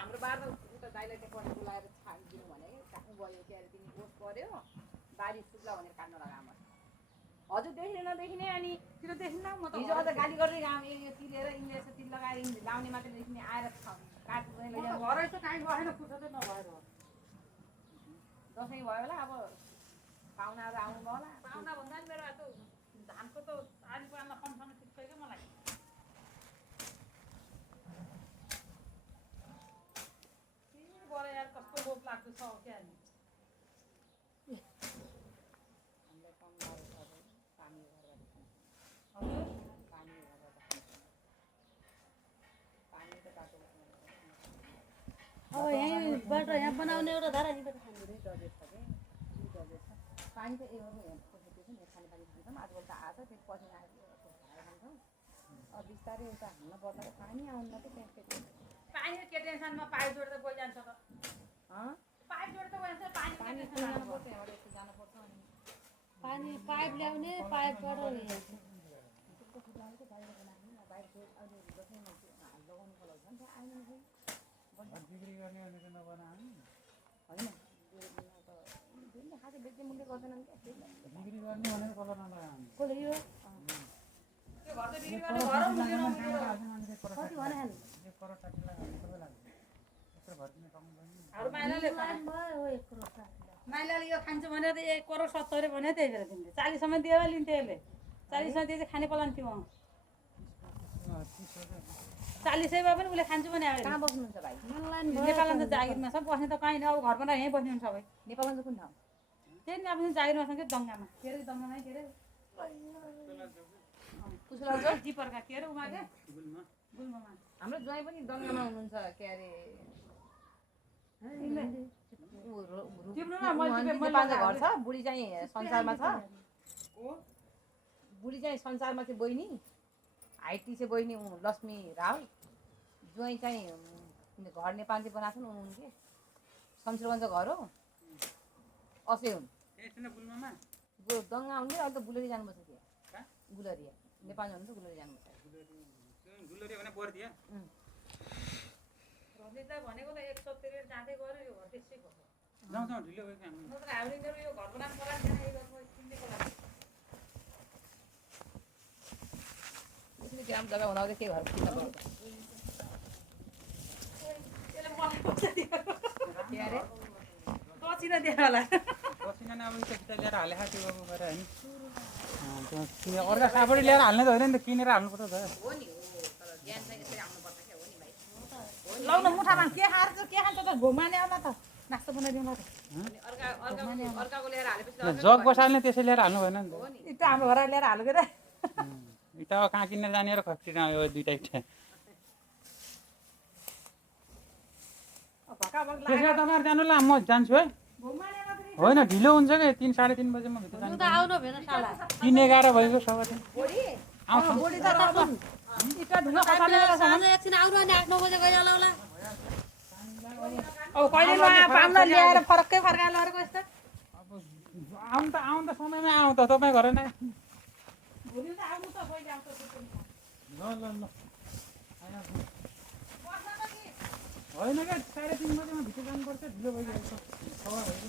हाम्रो बार उता दाइलाई टेकबाट बोलाएर छाडिदिनु भने काट्नु गयो के अरे तिमी ओस पर्यो बारी सुक्ला भनेर काट्न लगा आमा हजुर देखिने अनि किन देखिन्न म त हिजो अझ गाली गर्दै गाउँ यो तिरेर इन्जेक्स तिल लगाएर लाउने मात्र देखिने आएर काट्नु पनि लैजानु घरै त काहीँ गएन फुर्सदै नभएर दसैँ भयो होला अब पाहुनाहरू आउनु भयो होला पाहुना भन्दा नि मेरो त्यो धानको त आली पाल्न कमसँग ठिकै के मलाई के गरे यार कस्तो लोभ लाग्दैछ हो क्या नि हामीलाई कम गाह्रो छ पानी भरेर हजुर पानी भरेर पानी त बाटो अब यहीँबाट यहाँ बनाउने एउटा धारा यहीँबाट खानु दुई डजेस छ कि दुई डजेस छ पानी त यो खाने पानी खान्छौँ आजकल त आएको त्यो पछि आएर खान्छौँ अब बिस्तारै एउटा हाल्न पर्दा पानी आउनु मात्रै त्यहाँ पानी के टेन्सनमा पाइप जोडेर गइजान्छ त पाइप जोडेर गइजान्छ पानी पानी जानुपर्छ यहाँबाट यस्तो जानुपर्छ अनि पानी पाइप ल्याउने पाइपबाट बिक्री गर्ने भनेको नबनाउनु होइन खासै बेच्ने मुल्य गर्दैनन् क्या बिक्री गर्ने भनेको कलर नलगाउनु कसले यो त्यो घर त बिक्री गर्ने घर हो मुल्य नमुल्य कति भने एक करोड 60 लाख सबै लाग्छ यत्रो भर्किने कम गर्ने अरू माइलाले भयो हो 1 करोड 60 लाख माइलाले यो खान्छ भने त 1 करोड 70 भने त्यही बेला तिमीले 40 सम्म दियो लिन्थ्यो यसले 40 सम्म दिए खाने पलान थियो 40 भए पनि उसले खान्छु भने कहाँ बस्नुहुन्छ भाइ नेपालमा त जागिरमा छ बस्ने त कहीँ न अब घर बनाएर यहीँ बस्ने हुन्छ सबै नेपालमा चाहिँ कुन ठाउँ त्यही नि आफ्नो जागिरमा सँगै दङ्गामा के अरे दङ्गामा के अरे कुशल जिपरका के अरे उमा क्या गुल्मामा हाम्रो ज्वाइँ पनि दङ्गामा हुनुहुन्छ के अरे नेपालको घर छ बुढी चाहिँ संसारमा छ बुढी चाहिँ संसारमा चाहिँ बहिनी हाइटी चाहिँ बहिनी लक्ष्मी राव ज्वाइँ चाहिँ घर नेपाल चाहिँ बनाएको छ नि उनके शमशेरगञ्ज घर हो असै हुन् दङ्गा हुने अहिले त गुलरी जानुपर्छ त्यहाँ गुलरिया नेपालमा हुनुहुन्छ गुलरी जानुपर्छ रमिता भनेको त 170 रेट जाँदै गयो यो घर त्यसै भयो जाउँ ढिलो भयो हामी नत्र हामीले मेरो यो घर बनाउनु पर्ला नि यो घर किन्नेको लागि यसले ग्राम जग्गा हुँदा के घर किन्न पर्छ यसले मलाई पैसा दियो के अरे कचिना दियो होला बसिना अब त्यो किता ल्याएर हाले खायो त्यो गरेर हैन त्यो अर्का सापडी ल्याएर हाल्ने त होइन नि त किनेर हाल्नुपर्छ त हो नि हो तर ज्ञान चाहिँ यसरी आउनुपर्छ क्या हो नि भाइ लौ न मुठामा के खान्छ के खान्छ त घुमाने आउला त नास्ता बनाइदिउँ ल त अनि अर्काको ल्याएर हालेपछि जग बसाल्ने त्यसै ल्याएर हाल्नु भएन नि हो नि इटा हाम्रो घर ल्याएर हाल्नु के रे त इटा कहाँ किन्न जाने र फ्याक्ट्री यो दुईटा इटा भका भक त्यसमा तपाईँहरू जानु ल म जान्छु है घुमाने मात्रै होइन ढिलो हुन्छ कि 3 3:30 बजेमा भित्र हुनु जान्छु त आउनु भएन साला 3:11 भएको सबै बुढी आउँछ बुढी त अब इटा ढुङ्गा खसाल्ने बेला छ साँझ एकछिन आउनु अनि 8-9 बजे गइहाल्ला होला अब कहिले नयाँ पाहुना ल्याएर फरक्कै फर्काएर लगेको यस्तो अब आउनु त समयमा आउँ त तपाईँ घर नै भोलि त आउनु त कहिले आउँछ ल होइन क्या 3:30 बजेमा भित्र जानुपर्छ ढिलो भइरहेको छ 6 बजे